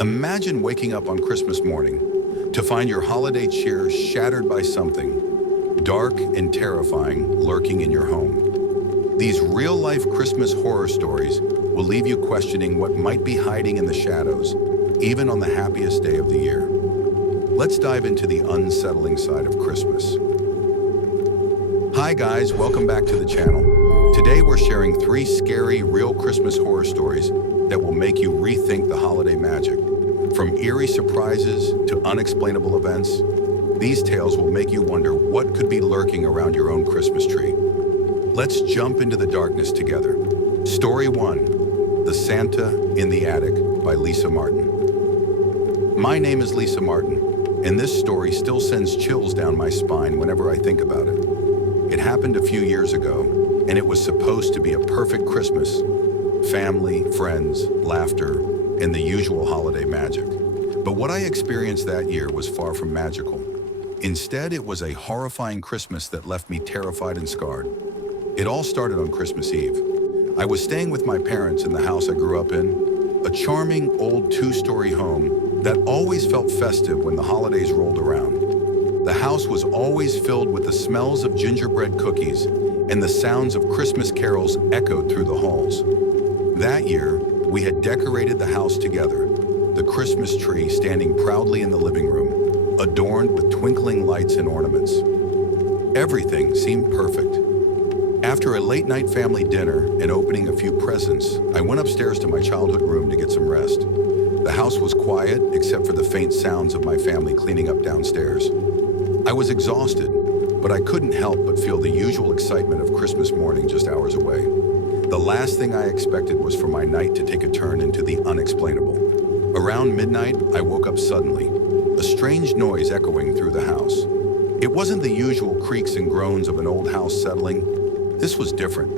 Imagine waking up on Christmas morning to find your holiday cheer shattered by something dark and terrifying lurking in your home. These real-life Christmas horror stories will leave you questioning what might be hiding in the shadows, even on the happiest day of the year. Let's dive into the unsettling side of Christmas. Hi guys, welcome back to the channel. Today we're sharing 3 scary real Christmas horror stories that will make you rethink the holiday magic. From eerie surprises to unexplainable events, these tales will make you wonder what could be lurking around your own Christmas tree. Let's jump into the darkness together. Story 1, The Santa in the Attic by Lisa Martin. My name is Lisa Martin, and this story still sends chills down my spine whenever I think about it. It happened a few years ago, and it was supposed to be a perfect Christmas. Family, friends, laughter, and the usual holiday magic. But what I experienced that year was far from magical. Instead, it was a horrifying Christmas that left me terrified and scarred. It all started on Christmas Eve. I was staying with my parents in the house I grew up in, a charming old 2-story home that always felt festive when the holidays rolled around. The house was always filled with the smells of gingerbread cookies, and the sounds of Christmas carols echoed through the halls. That year, we had decorated the house together, the Christmas tree standing proudly in the living room, adorned with twinkling lights and ornaments. Everything seemed perfect. After a late-night family dinner and opening a few presents, I went upstairs to my childhood room to get some rest. The house was quiet except for the faint sounds of my family cleaning up downstairs. I was exhausted, but I couldn't help but feel the usual excitement of Christmas morning just hours away. The last thing I expected was for my night to take a turn into the unexplainable. Around midnight, I woke up suddenly, a strange noise echoing through the house. It wasn't the usual creaks and groans of an old house settling. This was different.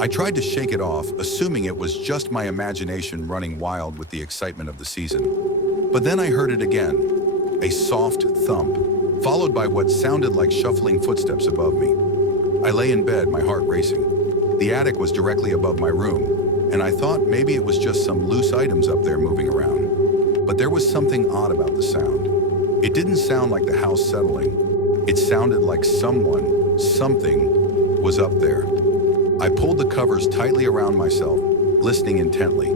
I tried to shake it off, assuming it was just my imagination running wild with the excitement of the season. But then I heard it again, a soft thump, followed by what sounded like shuffling footsteps above me. I lay in bed, my heart racing. The attic was directly above my room, and I thought maybe it was just some loose items up there moving around. But there was something odd about the sound. It didn't sound like the house settling. It sounded like something, was up there. I pulled the covers tightly around myself, listening intently.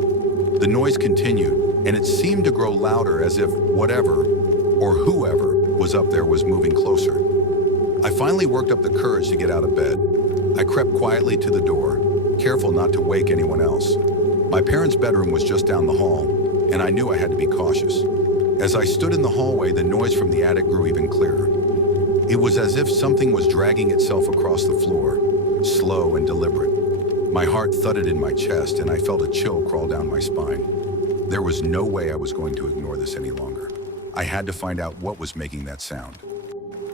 The noise continued, and it seemed to grow louder as if whatever, or whoever, was up there was moving closer. I finally worked up the courage to get out of bed. I crept quietly to the door, careful not to wake anyone else. My parents' bedroom was just down the hall, and I knew I had to be cautious. As I stood in the hallway, the noise from the attic grew even clearer. It was as if something was dragging itself across the floor, slow and deliberate. My heart thudded in my chest, and I felt a chill crawl down my spine. There was no way I was going to ignore this any longer. I had to find out what was making that sound.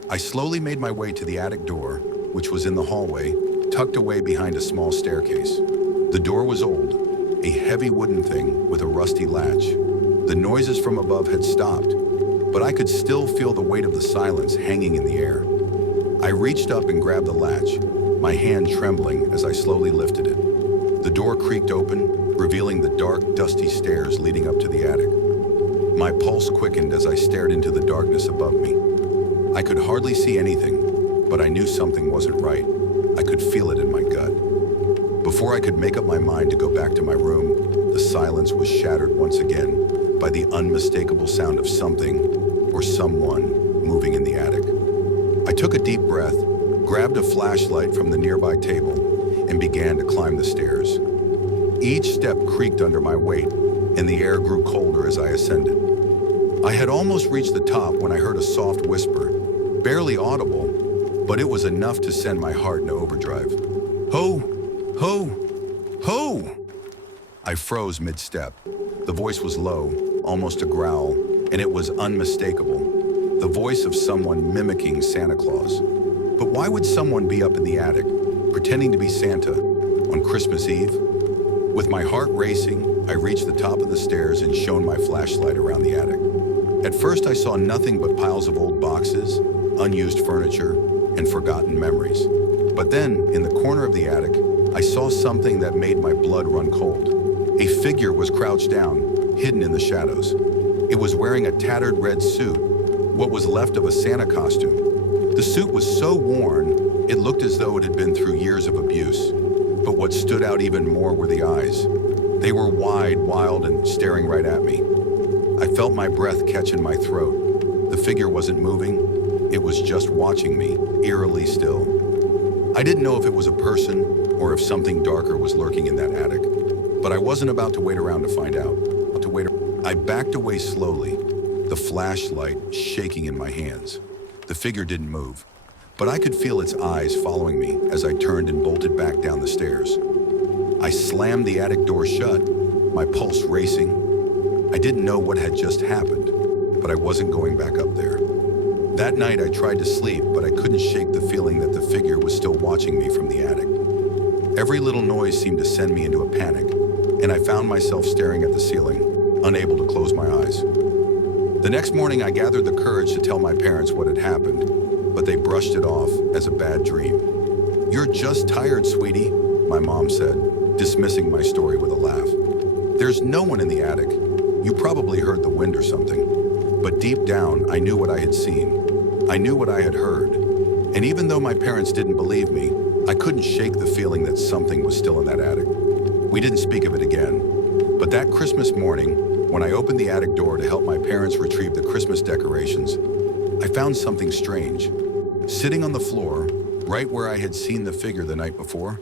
I slowly made my way to the attic door, which was in the hallway, tucked away behind a small staircase. The door was old, a heavy wooden thing with a rusty latch. The noises from above had stopped, but I could still feel the weight of the silence hanging in the air. I reached up and grabbed the latch, my hand trembling as I slowly lifted it. The door creaked open, revealing the dark, dusty stairs leading up to the attic. My pulse quickened as I stared into the darkness above me. I could hardly see anything, but I knew something wasn't right. I could feel it in my gut. Before I could make up my mind to go back to my room, the silence was shattered once again by the unmistakable sound of something or someone moving in the attic. I took a deep breath, grabbed a flashlight from the nearby table, and began to climb the stairs. Each step creaked under my weight, and the air grew colder as I ascended. I had almost reached the top when I heard a soft whisper, barely audible, but it was enough to send my heart into overdrive. Ho! Ho! Ho! I froze mid-step. The voice was low, almost a growl, and it was unmistakable. The voice of someone mimicking Santa Claus. But why would someone be up in the attic, pretending to be Santa, on Christmas Eve? With my heart racing, I reached the top of the stairs and shone my flashlight around the attic. At first, I saw nothing but piles of old boxes, unused furniture, and forgotten memories. But then, in the corner of the attic, I saw something that made my blood run cold. A figure was crouched down, hidden in the shadows. It was wearing a tattered red suit, what was left of a Santa costume. The suit was so worn, it looked as though it had been through years of abuse. But what stood out even more were the eyes. They were wide, wild, and staring right at me. I felt my breath catch in my throat. The figure wasn't moving, it was just watching me, eerily still. I didn't know if it was a person or if something darker was lurking in that attic, but I wasn't about to wait around to find out. I backed away slowly, the flashlight shaking in my hands. The figure didn't move, but I could feel its eyes following me as I turned and bolted back down the stairs. I slammed the attic door shut, my pulse racing. I didn't know what had just happened, but I wasn't going back up there. That night I tried to sleep, but I couldn't shake the feeling that the figure was still watching me from the attic. Every little noise seemed to send me into a panic, and I found myself staring at the ceiling, unable to close my eyes. The next morning I gathered the courage to tell my parents what had happened, but they brushed it off as a bad dream. "You're just tired, sweetie," my mom said, dismissing my story with a laugh. "There's no one in the attic. You probably heard the wind or something." But deep down, I knew what I had seen. I knew what I had heard. And even though my parents didn't believe me, I couldn't shake the feeling that something was still in that attic. We didn't speak of it again. But that Christmas morning, when I opened the attic door to help my parents retrieve the Christmas decorations, I found something strange. Sitting on the floor, right where I had seen the figure the night before,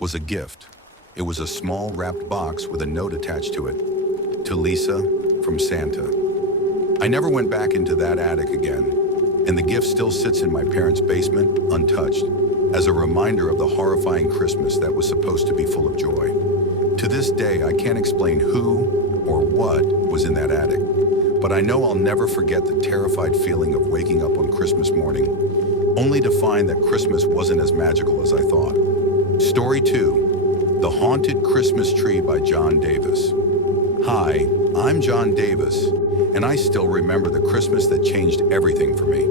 was a gift. It was a small wrapped box with a note attached to it. "To Lisa, from Santa." I never went back into that attic again, and the gift still sits in my parents' basement, untouched, as a reminder of the horrifying Christmas that was supposed to be full of joy. To this day, I can't explain who or what was in that attic, but I know I'll never forget the terrified feeling of waking up on Christmas morning, only to find that Christmas wasn't as magical as I thought. Story 2, The Haunted Christmas Tree by John Davis. Hi, I'm John Davis, and I still remember the Christmas that changed everything for me.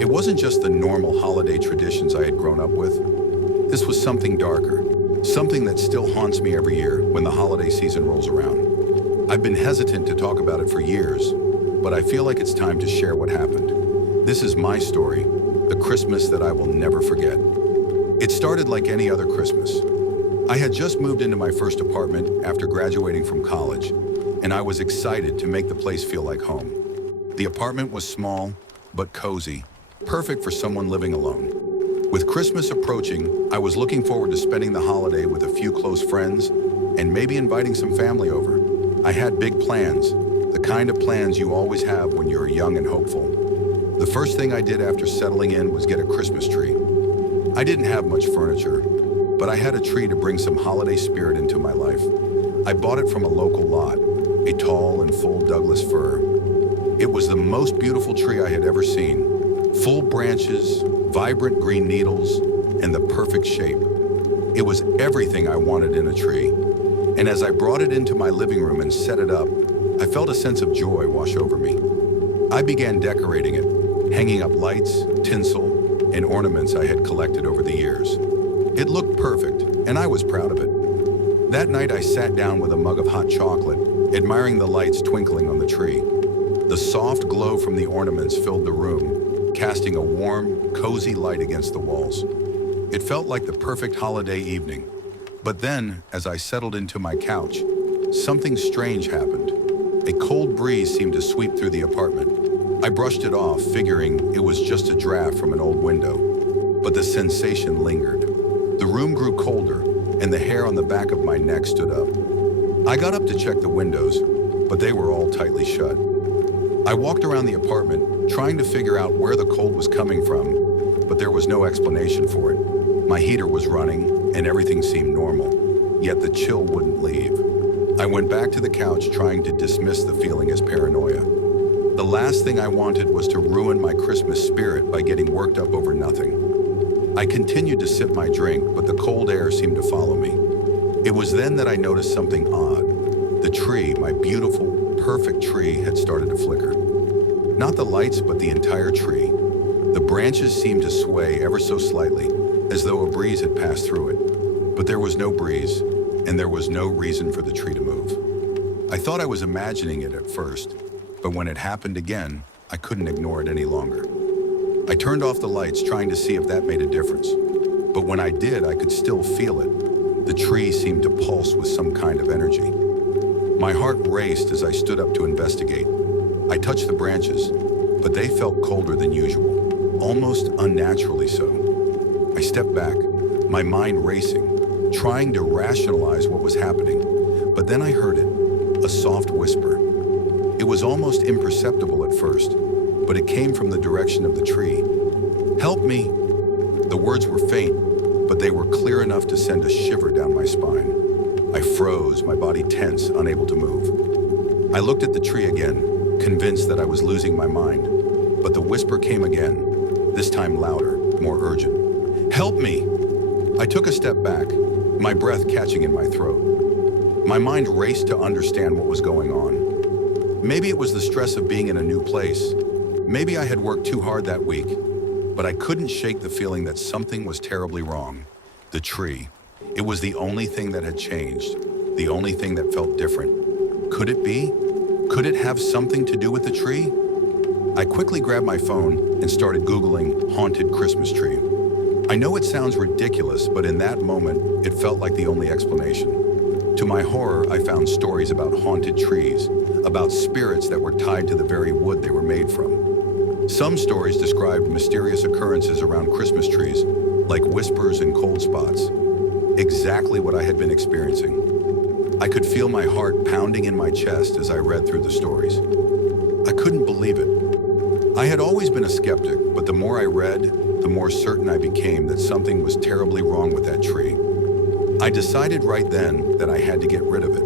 It wasn't just the normal holiday traditions I had grown up with. This was something darker, something that still haunts me every year when the holiday season rolls around. I've been hesitant to talk about it for years, but I feel like it's time to share what happened. This is my story, the Christmas that I will never forget. It started like any other Christmas. I had just moved into my first apartment after graduating from college, and I was excited to make the place feel like home. The apartment was small, but cozy, perfect for someone living alone. With Christmas approaching, I was looking forward to spending the holiday with a few close friends and maybe inviting some family over. I had big plans, the kind of plans you always have when you're young and hopeful. The first thing I did after settling in was get a Christmas tree. I didn't have much furniture, but I had a tree to bring some holiday spirit into my life. I bought it from a local lot, a tall and full Douglas fir. It was the most beautiful tree I had ever seen. Full branches, vibrant green needles, and the perfect shape. It was everything I wanted in a tree. And as I brought it into my living room and set it up, I felt a sense of joy wash over me. I began decorating it, hanging up lights, tinsel, and ornaments I had collected over the years. It looked perfect, and I was proud of it. That night I sat down with a mug of hot chocolate, admiring the lights twinkling on the tree. The soft glow from the ornaments filled the room, casting a warm, cozy light against the walls. It felt like the perfect holiday evening. But then, as I settled into my couch, something strange happened. A cold breeze seemed to sweep through the apartment. I brushed it off, figuring it was just a draft from an old window. But the sensation lingered. The room grew colder, and the hair on the back of my neck stood up. I got up to check the windows, but they were all tightly shut. I walked around the apartment, trying to figure out where the cold was coming from, but there was no explanation for it. My heater was running, and everything seemed normal, yet the chill wouldn't leave. I went back to the couch, trying to dismiss the feeling as paranoia. The last thing I wanted was to ruin my Christmas spirit by getting worked up over nothing. I continued to sip my drink, but the cold air seemed to follow me. It was then that I noticed something odd. The tree, my beautiful, perfect tree, had started to flicker. Not the lights, but the entire tree. The branches seemed to sway ever so slightly, as though a breeze had passed through it. But there was no breeze, and there was no reason for the tree to move. I thought I was imagining it at first, but when it happened again, I couldn't ignore it any longer. I turned off the lights, trying to see if that made a difference. But when I did, I could still feel it. The tree seemed to pulse with some kind of energy. My heart raced as I stood up to investigate. I touched the branches, but they felt colder than usual, almost unnaturally so. I stepped back, my mind racing, trying to rationalize what was happening. But then I heard it, a soft whisper. It was almost imperceptible at first, but it came from the direction of the tree. "Help me!" The words were faint, but they were clear enough to send a shiver down my spine. I froze, my body tense, unable to move. I looked at the tree again, convinced that I was losing my mind. But the whisper came again, this time louder, more urgent. "Help me!" I took a step back, my breath catching in my throat. My mind raced to understand what was going on. Maybe it was the stress of being in a new place. Maybe I had worked too hard that week. But I couldn't shake the feeling that something was terribly wrong. The tree. It was the only thing that had changed, the only thing that felt different. Could it be? Could it have something to do with the tree? I quickly grabbed my phone and started Googling haunted Christmas tree. I know it sounds ridiculous, but in that moment, it felt like the only explanation. To my horror, I found stories about haunted trees, about spirits that were tied to the very wood they were made from. Some stories described mysterious occurrences around Christmas trees, like whispers and cold spots. Exactly what I had been experiencing. I could feel my heart pounding in my chest as I read through the stories. I couldn't believe it. I had always been a skeptic, but the more I read, the more certain I became that something was terribly wrong with that tree. I decided right then that I had to get rid of it.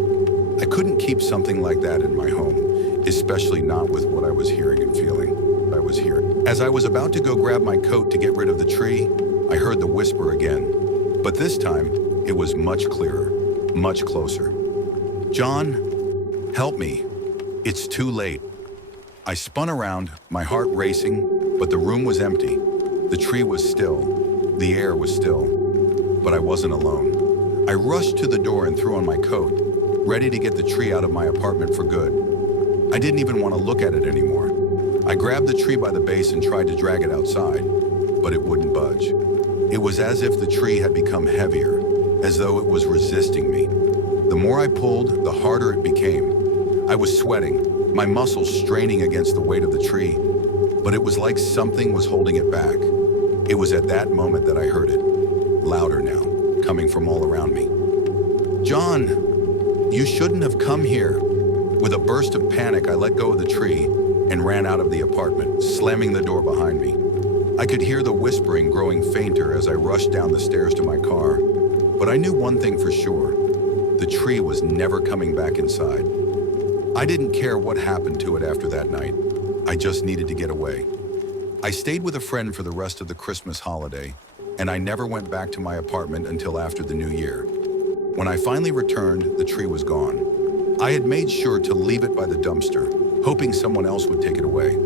I couldn't keep something like that in my home, especially not with what I was hearing and feeling. As I was about to go grab my coat to get rid of the tree, I heard the whisper again. But this time, it was much clearer, much closer. "John, help me. It's too late." I spun around, my heart racing, but the room was empty. The tree was still. The air was still. But I wasn't alone. I rushed to the door and threw on my coat, ready to get the tree out of my apartment for good. I didn't even want to look at it anymore. I grabbed the tree by the base and tried to drag it outside, but it wouldn't budge. It was as if the tree had become heavier, as though it was resisting me. The more I pulled, the harder it became. I was sweating, my muscles straining against the weight of the tree, but it was like something was holding it back. It was at that moment that I heard it, louder now, coming from all around me. "John, you shouldn't have come here." With a burst of panic, I let go of the tree and ran out of the apartment, slamming the door behind me. I could hear the whispering growing fainter as I rushed down the stairs to my car, but I knew one thing for sure. The tree was never coming back inside. I didn't care what happened to it after that night. I just needed to get away. I stayed with a friend for the rest of the Christmas holiday, and I never went back to my apartment until after the new year. When I finally returned, the tree was gone. I had made sure to leave it by the dumpster, hoping someone else would take it away.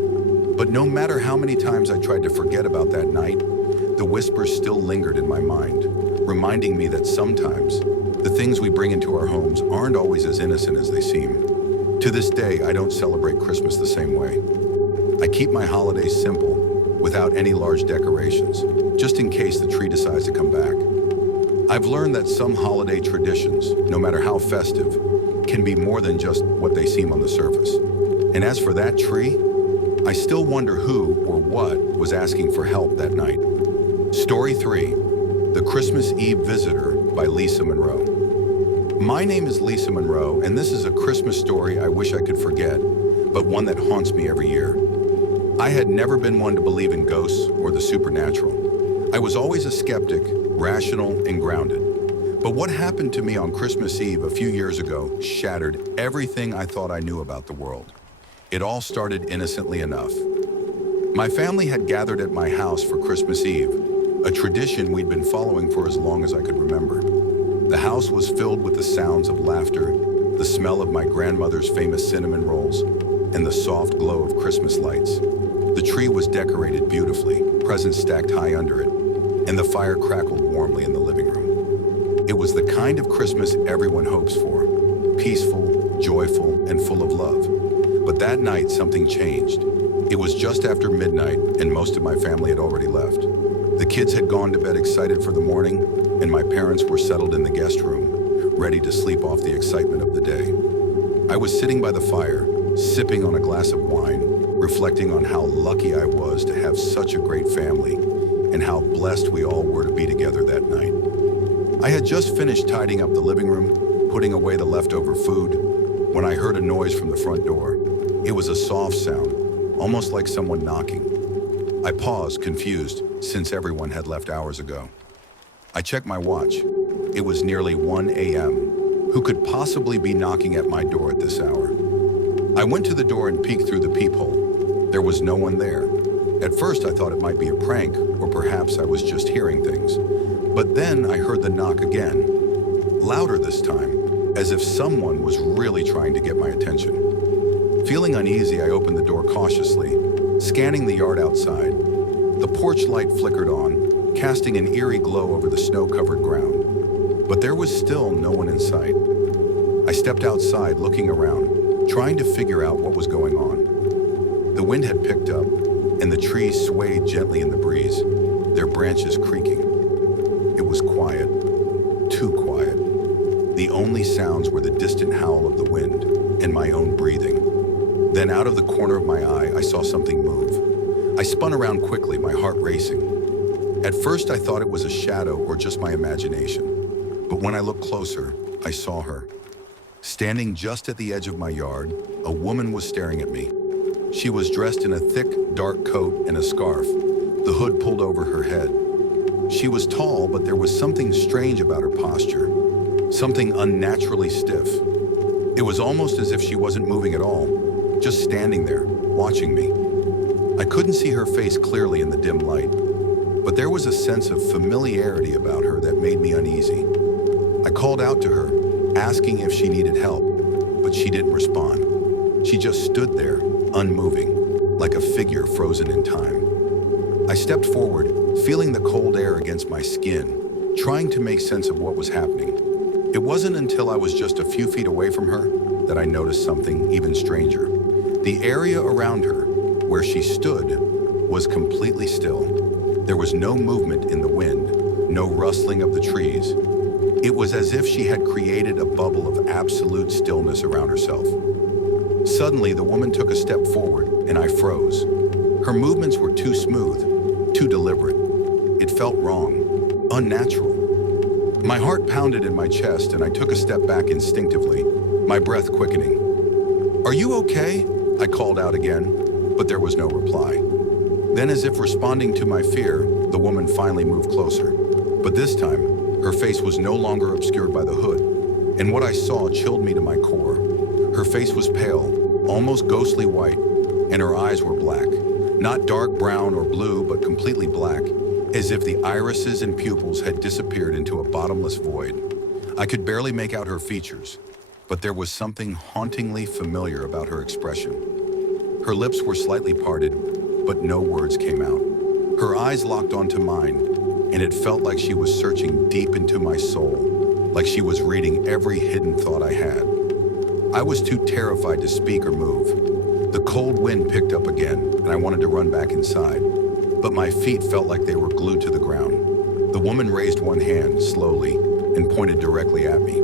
But no matter how many times I tried to forget about that night, the whispers still lingered in my mind, reminding me that sometimes the things we bring into our homes aren't always as innocent as they seem. To this day, I don't celebrate Christmas the same way. I keep my holidays simple, without any large decorations, just in case the tree decides to come back. I've learned that some holiday traditions, no matter how festive, can be more than just what they seem on the surface. And as for that tree, I still wonder who or what was asking for help that night. Story 3, The Christmas Eve Visitor by Lisa Monroe. My name is Lisa Monroe, and this is a Christmas story I wish I could forget, but one that haunts me every year. I had never been one to believe in ghosts or the supernatural. I was always a skeptic, rational and grounded. But what happened to me on Christmas Eve a few years ago shattered everything I thought I knew about the world. It all started innocently enough. My family had gathered at my house for Christmas Eve, a tradition we'd been following for as long as I could remember. The house was filled with the sounds of laughter, the smell of my grandmother's famous cinnamon rolls, and the soft glow of Christmas lights. The tree was decorated beautifully, presents stacked high under it, and the fire crackled warmly in the living room. It was the kind of Christmas everyone hopes for, peaceful, joyful, and full of love. But that night, something changed. It was just after midnight, and most of my family had already left. The kids had gone to bed excited for the morning, and my parents were settled in the guest room, ready to sleep off the excitement of the day. I was sitting by the fire, sipping on a glass of wine, reflecting on how lucky I was to have such a great family, and how blessed we all were to be together that night. I had just finished tidying up the living room, putting away the leftover food, when I heard a noise from the front door. It was a soft sound, almost like someone knocking. I paused, confused, since everyone had left hours ago. I checked my watch. It was nearly 1 a.m. Who could possibly be knocking at my door at this hour? I went to the door and peeked through the peephole. There was no one there. At first, I thought it might be a prank, or perhaps I was just hearing things. But then I heard the knock again, louder this time, as if someone was really trying to get my attention. Feeling uneasy, I opened the door cautiously, scanning the yard outside. The porch light flickered on, casting an eerie glow over the snow-covered ground. But there was still no one in sight. I stepped outside, looking around, trying to figure out what was going on. The wind had picked up, and the trees swayed gently in the breeze, their branches creaking. It was quiet, too quiet. The only sounds were the distant howl of the wind and my own breathing. Then out of the corner of my eye, I saw something move. I spun around quickly, my heart racing. At first, I thought it was a shadow or just my imagination. But when I looked closer, I saw her. Standing just at the edge of my yard, a woman was staring at me. She was dressed in a thick, dark coat and a scarf, the hood pulled over her head. She was tall, but there was something strange about her posture, something unnaturally stiff. It was almost as if she wasn't moving at all, just standing there, watching me. I couldn't see her face clearly in the dim light, but there was a sense of familiarity about her that made me uneasy. I called out to her, asking if she needed help, but she didn't respond. She just stood there, unmoving, like a figure frozen in time. I stepped forward, feeling the cold air against my skin, trying to make sense of what was happening. It wasn't until I was just a few feet away from her that I noticed something even stranger. The area around her, where she stood, was completely still. There was no movement in the wind, no rustling of the trees. It was as if she had created a bubble of absolute stillness around herself. Suddenly, the woman took a step forward, and I froze. Her movements were too smooth, too deliberate. It felt wrong, unnatural. My heart pounded in my chest, and I took a step back instinctively, my breath quickening. "Are you okay?" I called out again, but there was no reply. Then, as if responding to my fear, the woman finally moved closer. But this time, her face was no longer obscured by the hood, and what I saw chilled me to my core. Her face was pale, almost ghostly white, and her eyes were black. Not dark brown or blue, but completely black, as if the irises and pupils had disappeared into a bottomless void. I could barely make out her features, but there was something hauntingly familiar about her expression. Her lips were slightly parted, but no words came out. Her eyes locked onto mine, and it felt like she was searching deep into my soul, like she was reading every hidden thought I had. I was too terrified to speak or move. The cold wind picked up again, and I wanted to run back inside, but my feet felt like they were glued to the ground. The woman raised one hand, slowly, and pointed directly at me.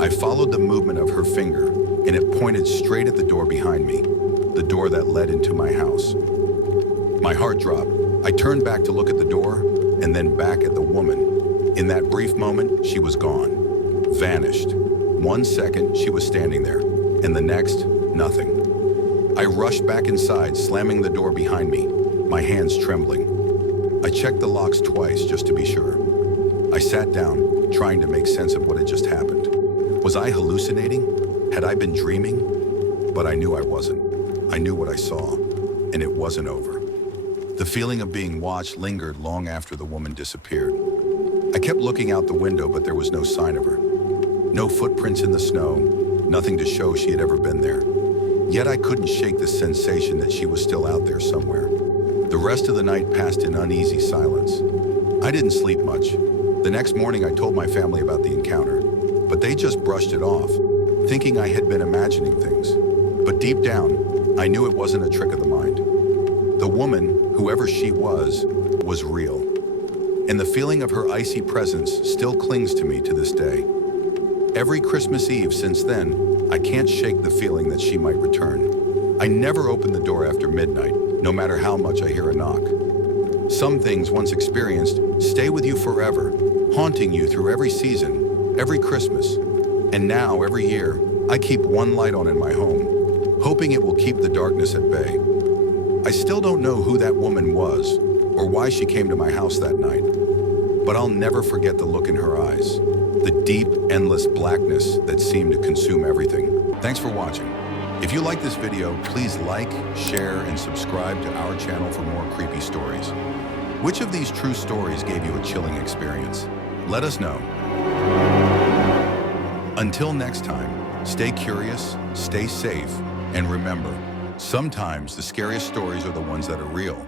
I followed the movement of her finger, and it pointed straight at the door behind me, the door that led into my house. My heart dropped. I turned back to look at the door, and then back at the woman. In that brief moment, she was gone, vanished. 1 second, she was standing there, and the next, nothing. I rushed back inside, slamming the door behind me, my hands trembling. I checked the locks twice just to be sure. I sat down, trying to make sense of what had just happened. Was I hallucinating? Had I been dreaming? But I knew I wasn't. I knew what I saw, and it wasn't over. The feeling of being watched lingered long after the woman disappeared. I kept looking out the window, but there was no sign of her. No footprints in the snow, nothing to show she had ever been there. Yet I couldn't shake the sensation that she was still out there somewhere. The rest of the night passed in uneasy silence. I didn't sleep much. The next morning I told my family about the encounter, but they just brushed it off. thinking I had been imagining things. But deep down, I knew it wasn't a trick of the mind. The woman, whoever she was real. And the feeling of her icy presence still clings to me to this day. Every Christmas Eve since then, I can't shake the feeling that she might return. I never open the door after midnight, no matter how much I hear a knock. Some things once experienced stay with you forever, haunting you through every season, every Christmas. And now, every year, I keep one light on in my home, hoping it will keep the darkness at bay. I still don't know who that woman was or why she came to my house that night, but I'll never forget the look in her eyes, the deep, endless blackness that seemed to consume everything. Thanks for watching. If you like this video, please like, share, and subscribe to our channel for more creepy stories. Which of these true stories gave you a chilling experience? Let us know. Until next time, stay curious, stay safe, and remember, sometimes the scariest stories are the ones that are real.